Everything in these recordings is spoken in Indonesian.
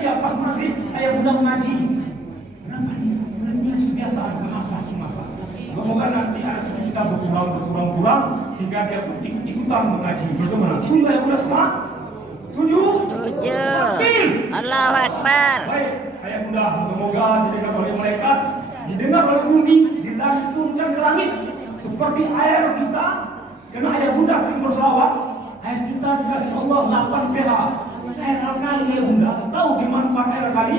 Ya pas maghrib ayah bunda mengaji. Kenapa nih? Mengaji biasa masak. Semoga nanti anak cucu kita berkurang sehingga dia pun ikutan mengaji. Bagaimana? Setuju ayah bunda semua? Setuju? Setuju. Allahu Akbar. Baik, ayah bunda semoga didengar oleh malaikat, didengar oleh bumi, dilanturkan ke langit seperti air kita. Karena ayah bunda sering berselawat, air kita dikasih Allah 8 pH. Air alkali ya bunda, tahu gimana manfaat air alkali?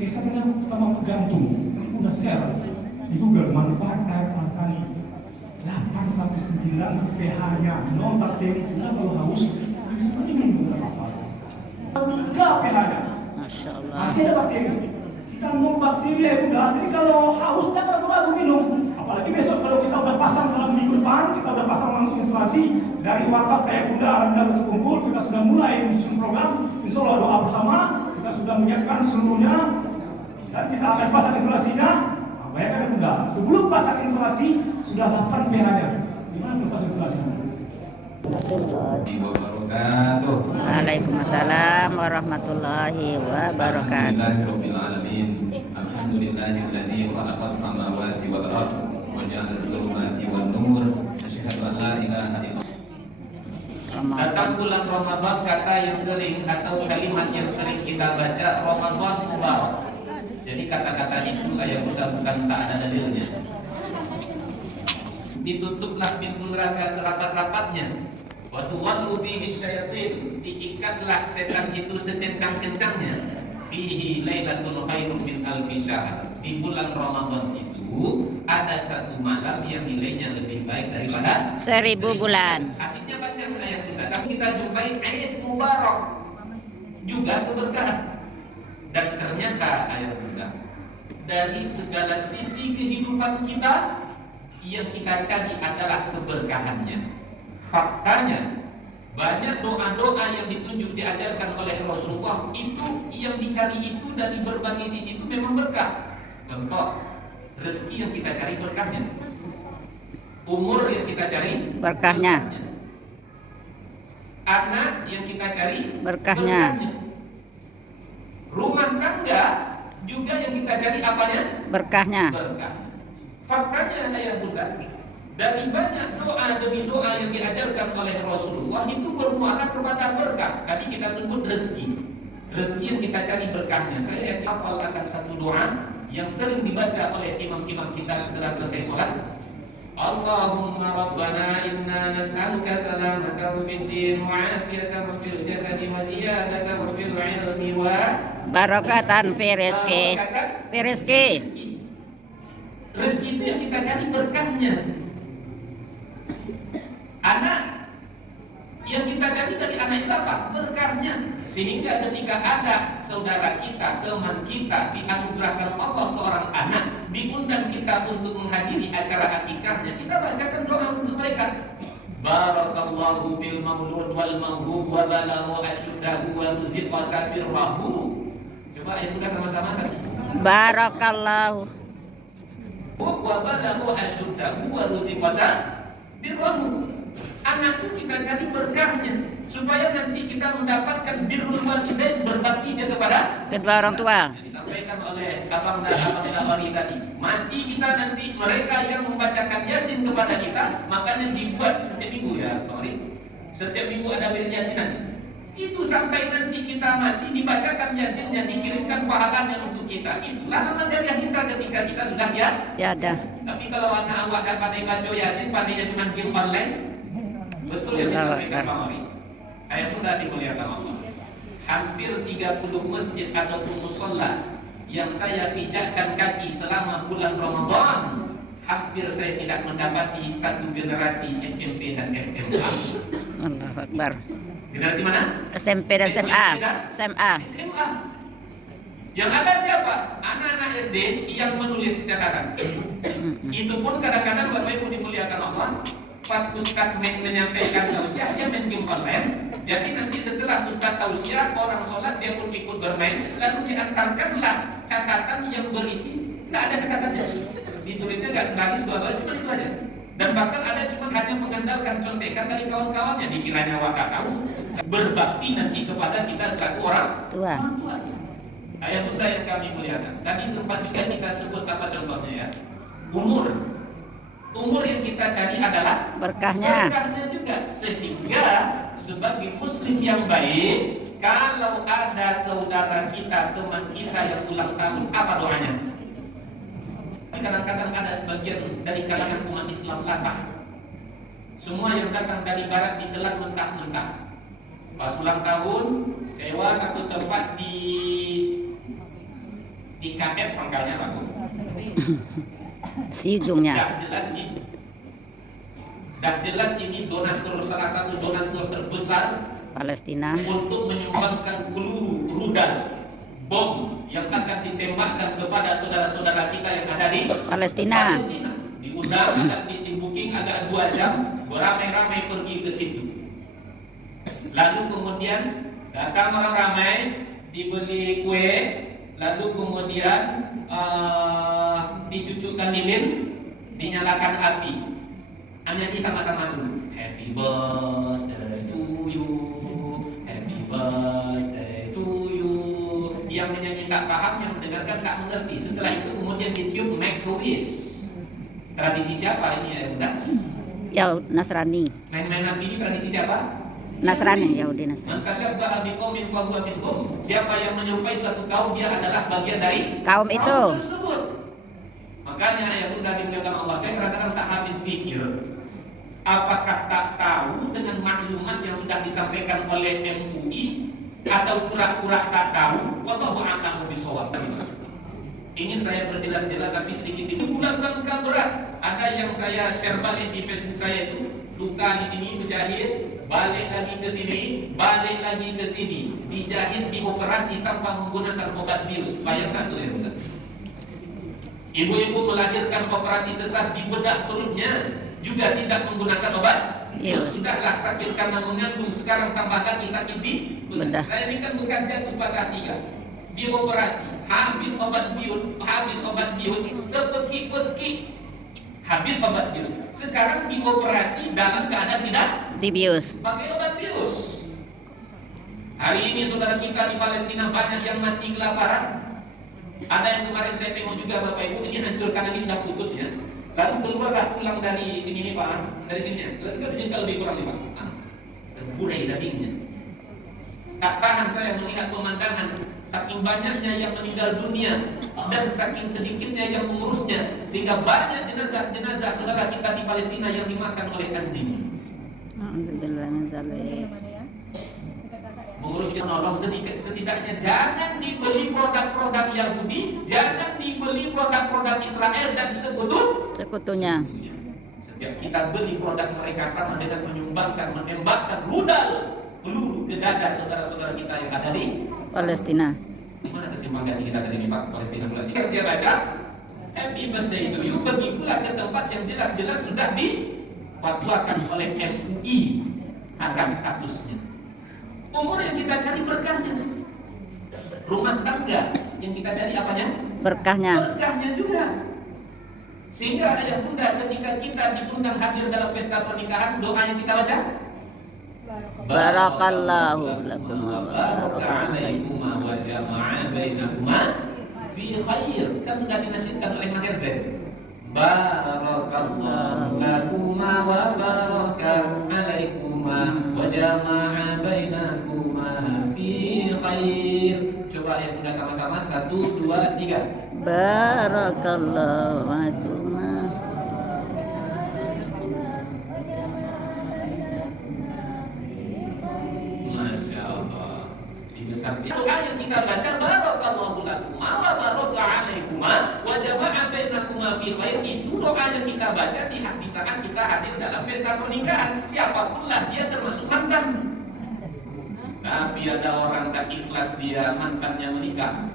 Kisah dengan kita mau gantung, bunda share di Google manfaat air alkali 8 sampai 9 pH-nya, non bakteri. Kita kalau haus, seperti minum apa? 3 pH-nya, Masya Allah. masih ada bakteri. Kita non bakteri ya bunda. Jadi kalau haus kan ragu-ragu minum. Apalagi besok kalau kita udah pasang dalam minggu depan, kita udah pasang langsung instalasi dari wakaf ayah bunda alhamdulillah berkumpul, kita sudah mulai menyusun program. Insya Allah doa bersama, kita sudah menyiapkan seluruhnya dan kita akan pasang instalasinya. Bayangkan ayah bunda, sebelum pasang instalasi sudah 8 pH-nya. Gimana belum pasang instalasinya? Waalaikumsalam warahmatullahi wabarakatuh. Alhamdulillahirobbilalamin. Alhamdulillahilladzi khalaqas samawati wal ardh wa ja'ala adh-dhulumati wan nur. Asyhadu an la ilaha illallah. Datang bulan Ramadan, kata yang sering atau kalimat yang sering kita baca, Ramadan mubarak. Jadi kata-kata itu ayat bunda bukan tak ada dalilnya. Ditutuplah pintu neraka serapat-rapatnya. Wa tuwallu bihi syayatin, diikatlah setan itu sekencang-kencangnya. Fihi lailatul khairum min alfi syahr. Di bulan Ramadan itu ada satu malam yang nilainya lebih baik daripada 1000 bulan. Hadisnya baca ayat kita. Tapi kita jumpai ayat mubarak juga keberkahan. Dan ternyata ayat kita dari segala sisi kehidupan kita yang kita cari adalah keberkahannya. Faktanya banyak doa-doa yang ditunjuk diajarkan oleh Rasulullah itu yang dicari itu dari berbagai sisi itu memang berkah. Contoh, rezeki yang kita cari berkahnya, umur yang kita cari Berkahnya. anak yang kita cari Berkahnya. rumah tangga juga yang kita cari apanya? Berkahnya. Berkah. Faktanya ayah bunda, dari banyak doa demi doa yang diajarkan oleh Rasulullah itu bermuara kepada berkah. Tadi kita sebut rezeki. Rezeki yang kita cari berkahnya. Saya hafal akan satu doa yang sering dibaca oleh imam-imam kita setelah selesai sholat. Allahumma rabbana inna nas'aluka salamatan fid din wa 'afiyatan fil jasadi wa ziyadatan fil 'ilmi wa Barokatan fi rizki. Fi rizki. Rezeki itu yang kita cari berkahnya. Anak yang kita cari dari anak itu apa? Berkahnya. Sehingga ketika ada saudara kita, teman kita dianugerahkan Allah seorang anak, diundang kita untuk menghadiri acara akikahnya, kita bacakan doa untuk mereka. Barakallahu fil maulud wal mawhub wa balagha asyuddahu wa ruziqa birrahu. Coba ayat kita sama-sama satu. Barakallahu. Wa balagha asyuddahu wa ruziqa birrahu. Anak itu kita cari berkahnya supaya nanti kita mendapatkan birrul walidain, berbakti dia kepada Kedua orang tua. yang disampaikan oleh abang Dawari tadi. Mati kita nanti, mereka yang membacakan Yasin kepada kita, makanya dibuat setiap minggu ya Dawari. Setiap minggu ada wirid Yasinan. Itu sampai nanti kita mati dibacakan Yasinnya, dikirimkan pahalanya untuk kita. Itulah nama jariah kita ketika kita sudah Ya ada. Tapi kalau anak awak dan pandai baca Yasin, pandainya cuma game online, betul yang disampaikan Pak Mari. Ayat sudah dimuliakan Allah. Hampir 30 masjid ataupun musola yang saya pijakkan kaki selama bulan Ramadan, hampir saya tidak mendapati satu generasi SMP dan SMA. Allahu Akbar. Generasi mana? SMP dan SMA. SMA. SMA. Yang ada siapa? Anak-anak SD yang menulis catatan. Itu pun kadang-kadang Bapak Ibu dimuliakan Allah, pas Ustaz menyampaikan tausiah, dia main game online. Jadi nanti setelah Ustaz tausiah, orang sholat dia pun ikut bermain, lalu diantarkanlah catatan yang berisi, nggak ada catatannya, ditulisnya nggak sebaris dua baris, cuma itu aja. Dan bahkan ada cuma hanya mengandalkan contekan dari kawan-kawannya, dikiranya waka tahu berbakti nanti kepada kita selaku orang Tua. tua. Ayah bunda yang kami muliakan, tadi sempat juga kita sebut apa contohnya ya, umur yang kita cari adalah Berkahnya. juga, sehingga sebagai muslim yang baik, kalau ada saudara kita, teman kita yang ulang tahun, apa doanya? Kadang-kadang ada sebagian dari kalangan umat Islam latah. Semua yang datang dari barat ditelan mentah-mentah. Pas ulang tahun, sewa satu tempat di KF pangkalnya laku. Si ujungnya. Dah jelas ini donatur, salah satu donatur terbesar Palestina. untuk menyumbangkan peluru rudal bom yang akan ditembakkan kepada saudara-saudara kita yang ada di Palestina. Diundang, agak di booking agak 2 jam, beramai-ramai pergi ke situ. Lalu kemudian datang orang ramai, dibeli kue, lalu kemudian dicucukkan lilin, dinyalakan api. Nyanyi sama-sama dulu. Happy birthday to you, happy birthday to you. Yang menyanyi tak paham, yang mendengarkan tak mengerti. Setelah itu kemudian ditiup make a wish. Tradisi siapa ini ya bunda? Ya Nasrani. Main-main api ini tradisi siapa? Nasrani, Yahudi Nasrani. Man tasyabbaha biqaumin fahuwa minhum. Siapa yang menyerupai suatu kaum, dia adalah bagian dari Kaum itu. tersebut. Makanya ya bunda dimuliakan Allah, saya kadang-kadang tak habis pikir. Apakah tak tahu dengan maklumat yang sudah disampaikan oleh MUI atau pura-pura tak tahu? Wallahu a'lam bishawab. Ingin saya berjelas-jelas tapi sedikit itu bukan luka berat. Ada yang saya share balik di Facebook saya itu, luka di sini berjahit, balik lagi ke sini, balik lagi ke sini, dijahit, dioperasi tanpa menggunakan obat bius. Bayangkan tuh ya bunda. Ibu-ibu melahirkan operasi sesar di bedah perutnya juga tidak menggunakan obat. Sudahlah sakit karena mengandung, sekarang tambah lagi sakit di bedah. Saya ini kan bekas jatuh patah 3. Dioperasi, habis obat bius, terpekik-pekik. Habis obat bius. Sekarang dioperasi dalam keadaan tidak Dibius. pakai obat bius. Hari ini saudara kita di Palestina banyak yang mati kelaparan. Ada yang kemarin saya tengok juga Bapak Ibu, ini hancur karena ini sudah putus ya. Lalu keluarlah pulang dari sini nih Pak, dari sini ya. Lalu ke sini kalau lebih kurang nih Pak. Terburai dagingnya. Tak tahan saya melihat pemandangan saking banyaknya yang meninggal dunia dan saking sedikitnya yang mengurusnya, sehingga banyak jenazah-jenazah saudara kita di Palestina yang dimakan oleh anjing. Mengurusnya menolong sedikit, setidaknya jangan dibeli produk-produk Yahudi, jangan dibeli produk-produk Israel dan Sekutunya. Setiap kita beli produk mereka sama dengan menyumbangkan, menembakkan rudal peluru ke dada saudara-saudara kita yang ada di Palestina. Di mana kesimpangan kita tadi di Palestina pula? Dia baca Happy birthday to you, pergi pula ke tempat yang jelas-jelas sudah difatwakan oleh MUI akan statusnya. Umur yang kita cari berkahnya. Rumah tangga yang kita cari apanya? Berkahnya. Berkahnya juga. Sehingga ayah bunda ketika kita diundang hadir dalam pesta pernikahan, doa yang kita baca, Barakallahu lakum wa baraka'alaikum wa jama'a bainakuma fi khair. Kan sudah dinasihatkan oleh Maher Zain. Barakallahu lakuma wa baraka'alaikuma wa jama'a bainakuma fi khair. Coba ya bunda sama-sama, 1, 2, 3. Barakallahu lakum. Doa yang kita baca barakallahu lakuma wa baraka'alaikuma wa jama'a bainakuma fi khair, itu doa yang kita baca di saat kita hadir dalam pesta pernikahan, siapapun lah dia termasuk mantan. Tapi ada orang tak ikhlas, dia mantannya menikah,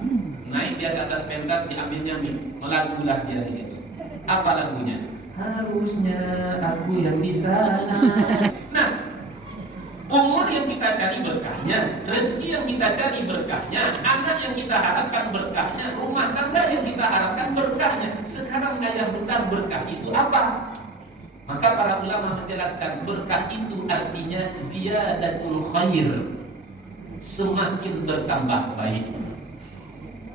naik dia ke atas pentas, diambilnya mic, melagulah dia di situ. Apa lagunya? Harusnya aku yang di sana. Nah, umur yang kita cari berkahnya, rezeki yang kita cari berkahnya, anak yang kita harapkan berkahnya, rumah tangga yang kita harapkan berkahnya. Sekarang gaya benar berkah itu apa? Maka para ulama menjelaskan berkah itu artinya ziyadatul khair, semakin bertambah baik.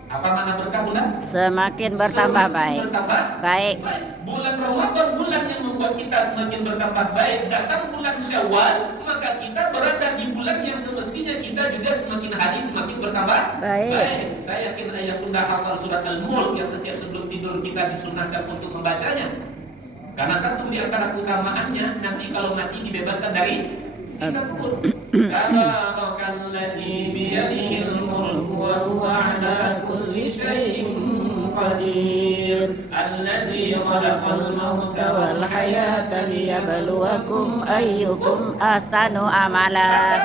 Apa makna berkah bulan? Semakin bertambah baik. Bertambah Baik. Bulan Ramadan bulan yang membuat kita semakin bertambah baik. Datang bulan Syawal, maka kita berada di bulan yang semestinya kita juga semakin hari semakin bertambah Baik. Saya yakin ayah bunda hafal surat Al-Mulk yang setiap sebelum tidur kita disunahkan untuk membacanya. Karena satu di antara keutamaannya, nanti kalau mati dibebaskan dari sisa kubur. Tabarakalladzi biyadihil mulku wa huwa ala kulli syai'in qadir. Alladzi khalaqal mauta wal hayata liyabluwakum ayyukum ahsanu amala.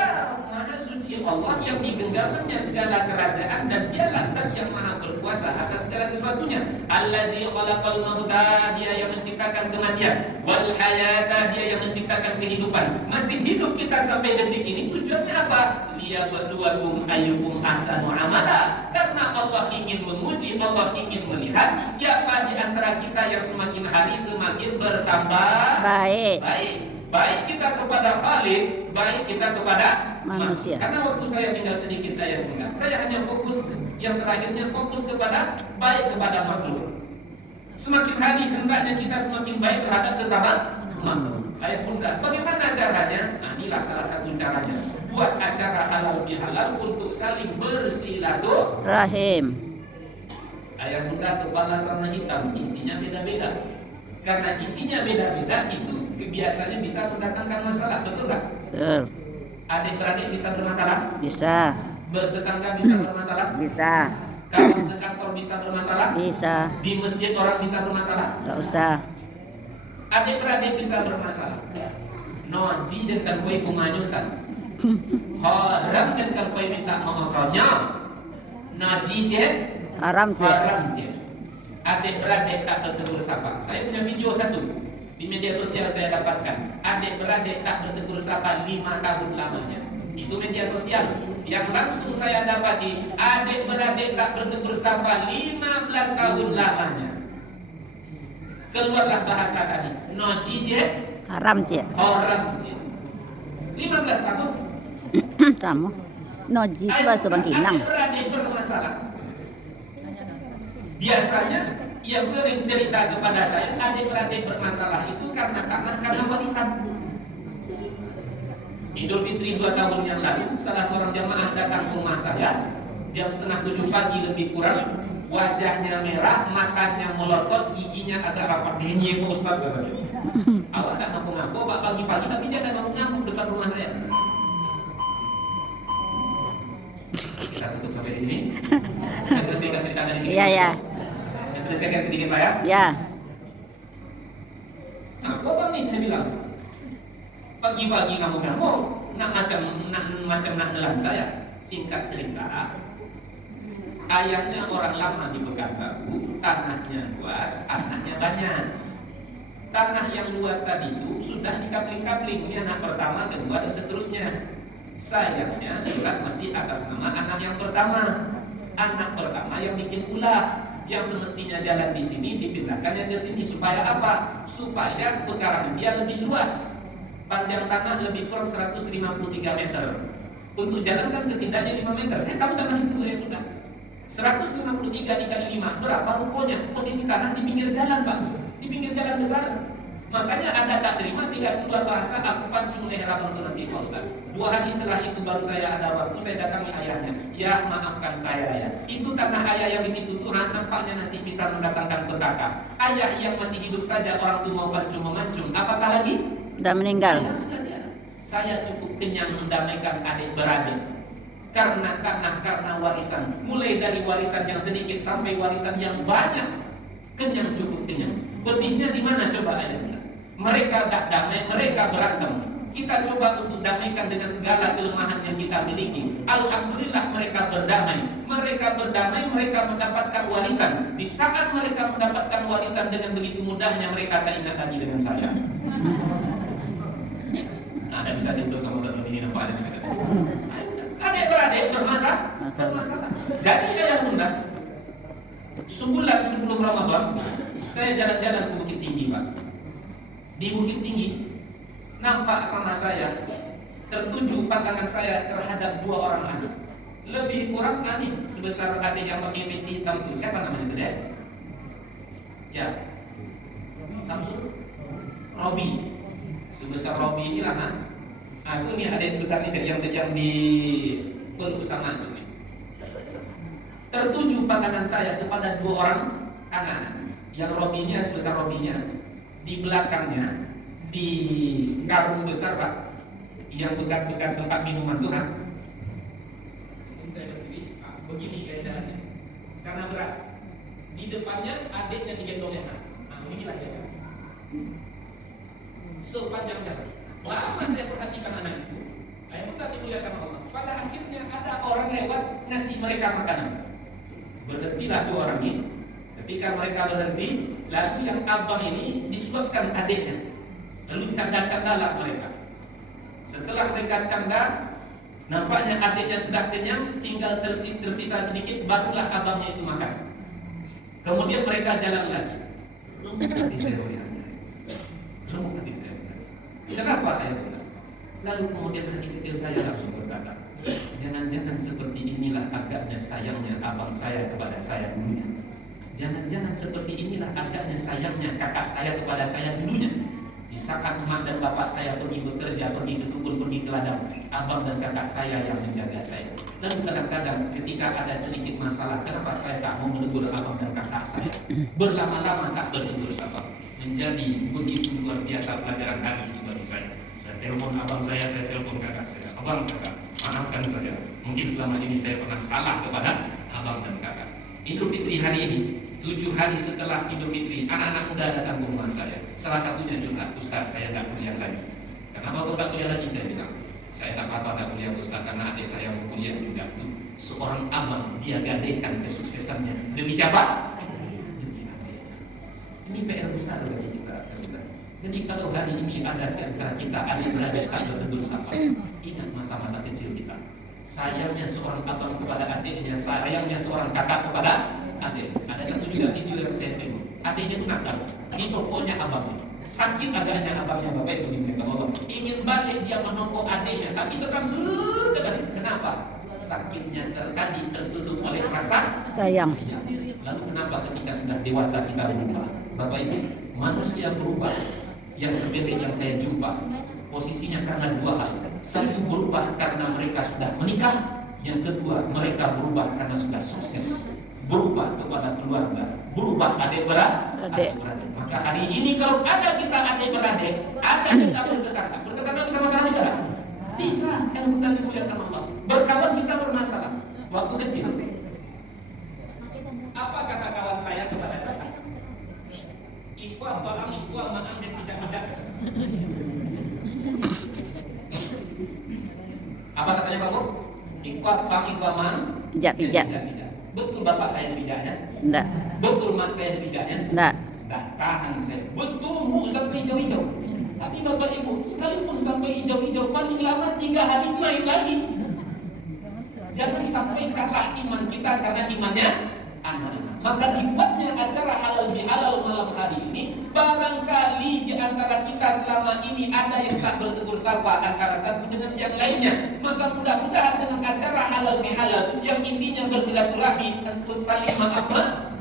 Maha suci Allah yang digenggamannya segala kerajaan, dan dialah zat yang maha berkuasa atas segala sesuatunya. Alladzi khalaqal mauta, dia yang menciptakan kematian, wal hayata, dia yang menciptakan kehidupan. Masih hidup kita sampai detik ini, tujuannya apa? Liyabluwakum ayyukum ahsanu amala. Karena Allah ingin menguji, Allah ingin melihat siapa di antara kita yang semakin hari semakin bertambah Baik. Baik kita kepada Khalid, baik kita kepada Manusia. Karena waktu saya tinggal sedikit saya bunda, saya hanya fokus yang terakhirnya fokus kepada baik kepada makhluk. Semakin hari hendaknya kita semakin baik terhadap sesama makhluk. Ayah bunda, bagaimana caranya? Nah, inilah salah satu caranya. Buat acara halal bihalal untuk saling bersilaturahim. Ayah bunda, kepala sama hitam isinya beda-beda. Karena isinya beda-beda itu biasanya bisa mendatangkan masalah, betul nggak? Betul. Adik-beradik bisa bermasalah? Bisa. Bertetangga bisa bermasalah? Bisa. Kawan sekantor bisa bermasalah? Bisa. Di masjid orang bisa bermasalah? Enggak usah. Adik-beradik bisa bermasalah. Noji dan kalkoi kumanyusan. Haram dan kalkoi minta mengokolnya. Noji je? Haram je. Haram je. Adik-beradik tak bertegur sapa. Saya punya video satu di media sosial saya dapatkan. Adik-beradik tak bertegur sapa 5 tahun lamanya. Itu media sosial. Yang langsung saya dapati, adik-beradik tak bertegur sapa 15 tahun lamanya. Keluarlah bahasa tadi. Noji je? Haram je. Haram je. 15 tahun. Sama. Noji itu bahasa Bangkinang. Adik-beradik bermasalah. Biasanya yang sering cerita kepada saya, adik-beradik bermasalah itu karena warisan. Idul Fitri 2 tahun yang lalu, salah seorang jamaah datang ke rumah saya jam 6:30 pagi lebih kurang, wajahnya merah, matanya melotot, giginya agak rapat. Ini Pak Ustaz katanya. Awak tak ngaku-ngaku, Pak pagi-pagi, tapi dia tak ngaku-ngaku depan rumah saya. Kita tutup sampai di sini. Saya selesaikan cerita dari sini. Iya, ya. Saya selesaikan sedikit Pak ya. Ya. Nah, bapak nih saya bilang, pagi-pagi kamu nak macam nelan saya. Singkat cerita, ayahnya orang lama di Pekanbaru, tanahnya luas, anaknya banyak. Tanah yang luas tadi itu sudah dikapling-kapling, ini anak pertama, kedua, dan seterusnya. Sayangnya surat masih atas nama anak yang pertama. Anak pertama yang bikin ulah, yang semestinya jalan di sini dipindahkannya ke sini. Supaya apa? Supaya pekarangan dia lebih luas. Panjang tanah lebih kurang 153 meter. Untuk jalan kan setidaknya 5 meter. Saya tahu tanah itu ya Bunda. 153 dikali 5 berapa rukonya? Posisi tanah di pinggir jalan Pak, di pinggir jalan besar. Makanya Anda tak terima sehingga keluar bahasa aku pancung leher untuk nanti Pak Ustaz. 2 hari setelah itu baru saya ada waktu, saya datangi ayahnya. Ya maafkan saya ya, itu tanah ayah yang di situ Tuhan nampaknya nanti bisa mendatangkan petaka. Ayah yang masih hidup saja orang tua mau pancung-memancung, apakah lagi? Sudah meninggal. Saya cukup kenyang mendamaikan adik-beradik. Karena warisan, mulai dari warisan yang sedikit sampai warisan yang banyak, kenyang, cukup kenyang. Pedihnya di mana coba ayahnya? Mereka tak damai, mereka berantem. Kita coba untuk damaikan dengan segala kelemahan yang kita miliki. Alhamdulillah mereka berdamai. Mereka berdamai, mereka mendapatkan warisan. Di saat mereka mendapatkan warisan dengan begitu mudahnya, mereka tak ingat lagi dengan saya. Anda bisa contoh sama satu ini nampak ada dekat. Adik-beradik bermasalah. Jadi ayah bunda, sebulan sebelum Ramadan, saya jalan-jalan ke Bukit Tinggi Pak. di Bukit Tinggi, nampak sama saya, tertuju pandangan saya terhadap dua orang anak. Lebih kurang adik sebesar adik yang pakai peci hitam itu. Siapa namanya itu deh? Ya, Samsul, Robi. Sebesar Robi ini lah kan? Nah itu nih adik sebesar ini yang di peluk sama itu nih. Tertuju pandangan saya kepada dua orang anak. Yang Robinya sebesar Robinya, di belakangnya di karung besar Pak, yang bekas-bekas tempat minuman tuh kan. Saya berdiri, begini gaya jalannya, karena berat. Di depannya adiknya digendong yang nah beginilah dia. Sepanjang jalan, lama saya perhatikan anak itu. Saya pun tak dimuliakan Allah. Pada akhirnya ada orang lewat ngasih mereka makanan. Berhentilah dua orang ini. Ketika mereka berhenti, lalu yang abang ini disuapkan adiknya. Lalu canda-candalah mereka. Setelah mereka canda, nampaknya adiknya sudah kenyang, tinggal tersisa sedikit, barulah abangnya itu makan. Kemudian mereka jalan lagi. Remuk hati saya, remuk hati saya. Kenapa ayat itu? Lalu kemudian hati kecil saya langsung berkata, jangan-jangan seperti inilah agaknya sayangnya abang saya kepada saya dulunya. Jangan-jangan seperti inilah agaknya sayangnya kakak saya kepada saya dulunya. Di saat emak dan bapak saya pergi bekerja, pergi ke kebun, pergi ke ladang, abang dan kakak saya yang menjaga saya. Lalu kadang-kadang ketika ada sedikit masalah, kenapa saya tak mau menegur abang dan kakak saya? Berlama-lama tak bertegur sapa. Menjadi begitu luar biasa pelajaran hari itu bagi saya. Saya telepon abang saya telepon kakak saya. Abang, kakak, maafkan saya. Mungkin selama ini saya pernah salah kepada abang dan kakak. Idul Fitri hari ini, 7 hari setelah Idul Fitri, anak-anak muda datang ke rumah saya. Salah satunya juga, Ustaz, saya tak kuliah lagi. Kenapa kau tak kuliah lagi? Saya bilang, saya tak apa-apa tak kuliah Ustaz, karena adik saya mau kuliah juga. Seorang abang, dia gadaikan kesuksesannya. Demi siapa? Ini PR besar bagi kita. Jadi kalau hari ini ada antara kita adik-beradik tak bertegur sapa, ingat masa-masa kecil kita. Sayangnya seorang abang kepada adiknya, sayangnya seorang kakak kepada adik. Ada satu juga video yang saya tengok. Adiknya itu nakal, di tokonya abangnya. Sakit agaknya abangnya, bapak itu diminta Allah. Ingin balik dia menokok adiknya, tapi tetap kenapa? Sakitnya tadi tertutup oleh rasa Sayang. Lalu kenapa ketika sudah dewasa kita berubah? Bapak Ibu, manusia berubah. Yang seperti yang saya jumpa, posisinya karena dua hal. Satu, berubah karena mereka sudah menikah. Yang kedua, mereka berubah karena sudah sukses. Berubah kepada keluarga, berubah adik-beradik. Maka hari ini kalau ada kita adik-beradik, ada kita bertetangga bersama-sama juga. Bisa, yang kita dimuliakan Allah. Berkawan kita bermasalah. Waktu kecil, apa kata kawan saya kepada saya? Ikhwah, soal ikhwah, maaf dan bijak-bijak. Apa katanya Pak Bu? Ikhwah, pang ikhwah, man Bijak-bijak. Betul bapak saya bijaknya? Enggak. Betul mak saya bijaknya? Enggak. Tak tahan saya. Betul bu sampai hijau-hijau. Tapi bapak ibu, sekalipun sampai hijau-hijau, paling lama 3 hari main lagi. Jangan sampai kalah iman kita karena imannya anak-anak. Maka dibuatnya acara halal bihalal malam hari ini. Barangkali di antara kita selama ini ada yang tak bertegur sapa antara satu dengan yang lainnya. Maka mudah-mudahan dengan acara halal bihalal yang intinya bersilaturahmi untuk saling maafkan.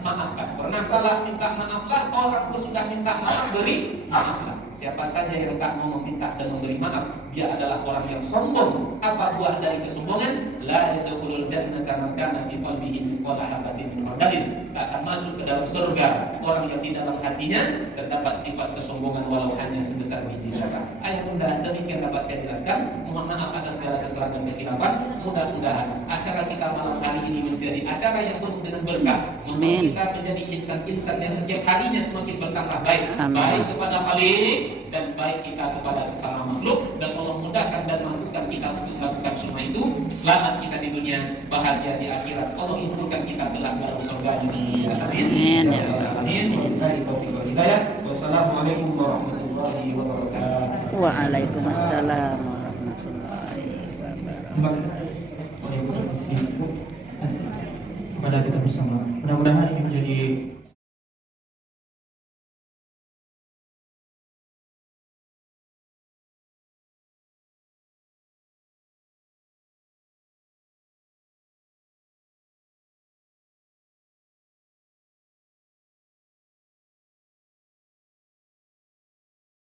Pernah salah minta maaflah, orang pun sudah minta maaf beri maaflah. Siapa saja yang tak mau meminta dan memberi maaf, dia adalah orang yang sombong. Apa buah dari kesombongan? La yadkhulul jannata man kana fi qalbihi mithqala habatin min khardalin. Tak akan masuk ke dalam surga orang yang di dalam hatinya terdapat sifat kesombongan walau hanya sebesar biji zarah. Ayat bunda, demikian dapat saya jelaskan. Mohon maaf atas segala kesalahan dan kekhilafan. Mudah-mudahan acara kita malam hari ini menjadi acara yang penuh dengan berkah. Amin. Kita menjadi insan-insan yang setiap harinya semakin bertambah baik. Amin. Baik kepada Khalik dan baik kita kepada sesama makhluk, dan Allah mudahkan dan mampukan kita untuk melakukan semua itu. Selamat kita di dunia, bahagia di akhirat. Allah hidupkan kita kelak dalam surga ini. Amin. Amin. Wassalamualaikum warahmatullahi wabarakatuh. Waalaikumsalam warahmatullahi wabarakatuh. Kepada kita bersama. Mudah-mudahan ini menjadi